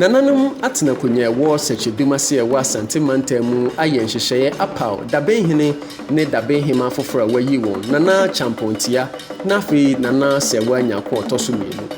Nananom atena konya wo Sekyeredumase wa Asanteman mu aye nhyehyeye apaw Dabehene ne Dabehemaa foforo wayi won Nana Acheampong na afi Nana Serwaa Nyarko otoso mienu.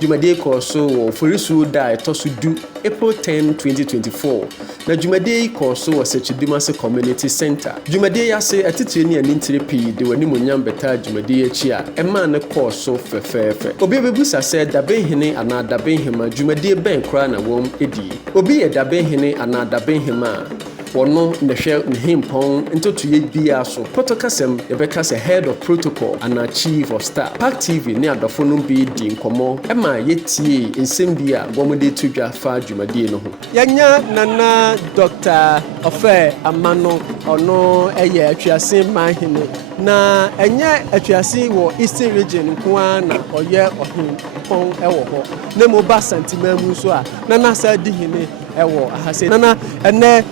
Dwumade koso wo forisu da etoso du April 10, 2024. Na dwumade koso wo Sekyeredumase Community Center. Dwumade yase atitire ne anintire pii de wani monyam beta dwumade achi a ema ne koso fefefe. Obi bebusa se Dabehene and Dabehemaa dwumade ben kra na wom edi. Obi Dabehene and Dabehemaa Wono nehwe Acheampong ntotoye bia so protocol yebeka se head of protocol and chief of staff Park TV ne adofo no bi di nkomo ema yetie nsem bia gomode tudwa fa dwumade no ho yanya Nana Dr. Ofe Amano ono eye atwiase mahene na enye atwiase wo Eastern region nkoa na oye Acheampong ewo ho na mo ba Asanteman mu so a Nana sa di hene ewo ahase Nana ene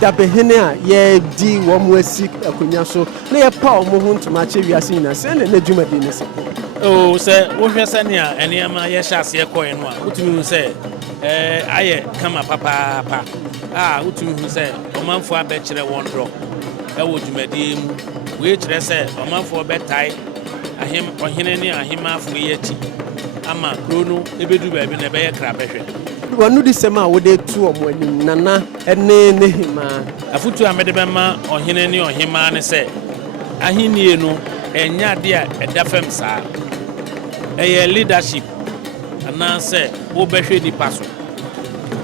Dabehene a ye di wo mo asik akonya so na ye pa o mo ho ntoma che wiase nyina se na dwumade ne se o se wo hwese ne a ene ama ye hyase ye koe no a utumi hu se aye kama papa utumi hu se omanfo abekire won dro ewo dwumade mu we kire se omanfo betai ohene ne ahemafo ye ti ama krono ebedu ba bi na be ye kra behwe wanu di sema wo de tu omo anim Nana ene Dabehemaa afutu amede bema ohene ne ohema ne se ahenie no enya de a edafem saa eye leadership ana se wo behwe ni paso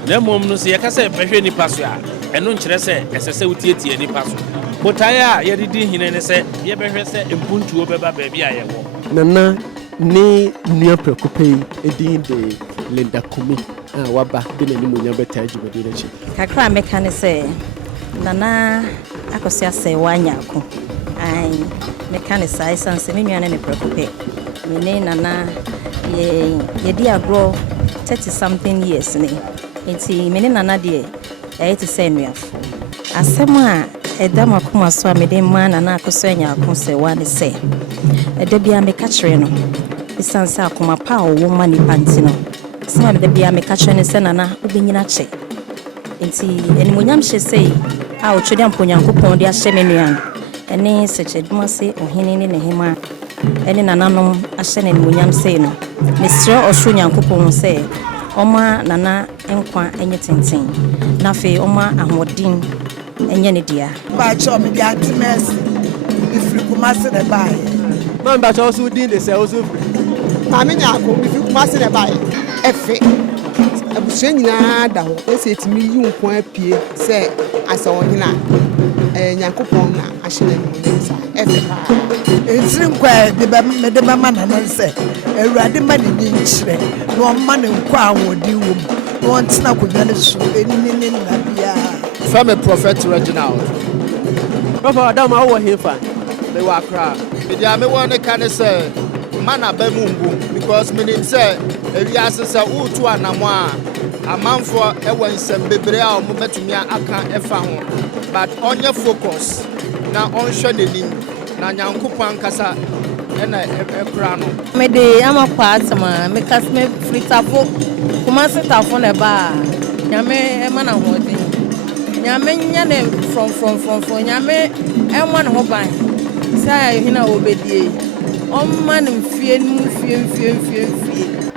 na mom no se yakase behwe ni paso a eno nkire se esese wutietie ni paso botaya ye didi hine ne se ye behwe se empuntuo beba baabi a ye wo Nana ne nua prekope edin de Linda Kumi waba de nani munya beta dwumade na chi kakra meka ne se Nana akosia Serwaa Nyarko ai meka ne sai sanse me nua ne prekope me ne Nana ye di agro 30 something years ne enti me ne Nana de to say nuafo asema edama kuma so amede ma Nana akosia Nyarko Serwaa ne se edebia meka kire no isanse akoma pa wo ma ni panti no sama de bia me catch ne se Nana obenyina che enti enimonyam hye sei a o twede amponyankopon de ahye me nuan ene Sekyeredumase ohene ne Dabehemaa ene Nananom ahye ne enimonyam sei no mesre osho nyankopon se oma Nana enkwa enye tenten na fe oma ahodin enye ne dia ba cho me dia times ifri Kumase ne bai man ba cho so din de se o so free ma me Nyarko ifri Kumase ne bai efe abushe nyina da ho ese etimi yi nko apie se asa ohina Nyankopon na ahyene no nsa efe ha entiri nkwa de ba ma Nana nse ewurade ma ne nkyire no ma ne nkwa awodi wom no ntina kodwa ne so enini na bia from a prophet Reginald Papa Adam a wo hefa me wa kra media me won kan say mana ba mu mbu because menim say ewiase say utu anamo a amanfo ewo nsem bebre a omo betumi aka efa ho but onye focus na onhwe nenim na Nyankopon kasa ena ekra no me de amakwa atama me kasme fritafo Kumase tafo ne ba nyame e mana hodi nyame nya ne from nyame e mo ne ho ban sai hina obedie man mfie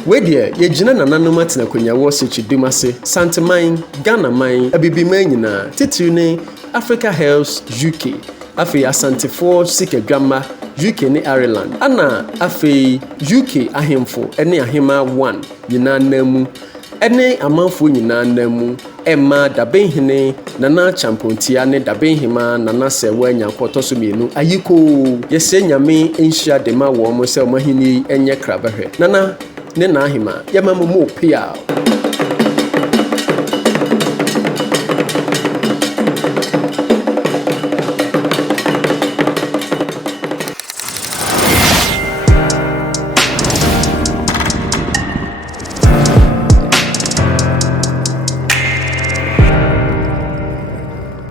Wedie ye gina Nananom atena konya wo Sekyeredumase Asanteman Ghana man abibima nyina titiri ne Africa Health UK afi Asantefo Sekyeredumase UK ne Ireland ana afi UK ahemfo ene Ahemaa 1 nyina namu ene amanfo nyina namu Emma Dabehene Nana Acheampong ne Dabehemaa Nana Serwaa Nyarko toso mienu ayiko yese nyame enhia de ma wo mo se omahini enye krabehwe Nana ne na ahema yamamu mo pia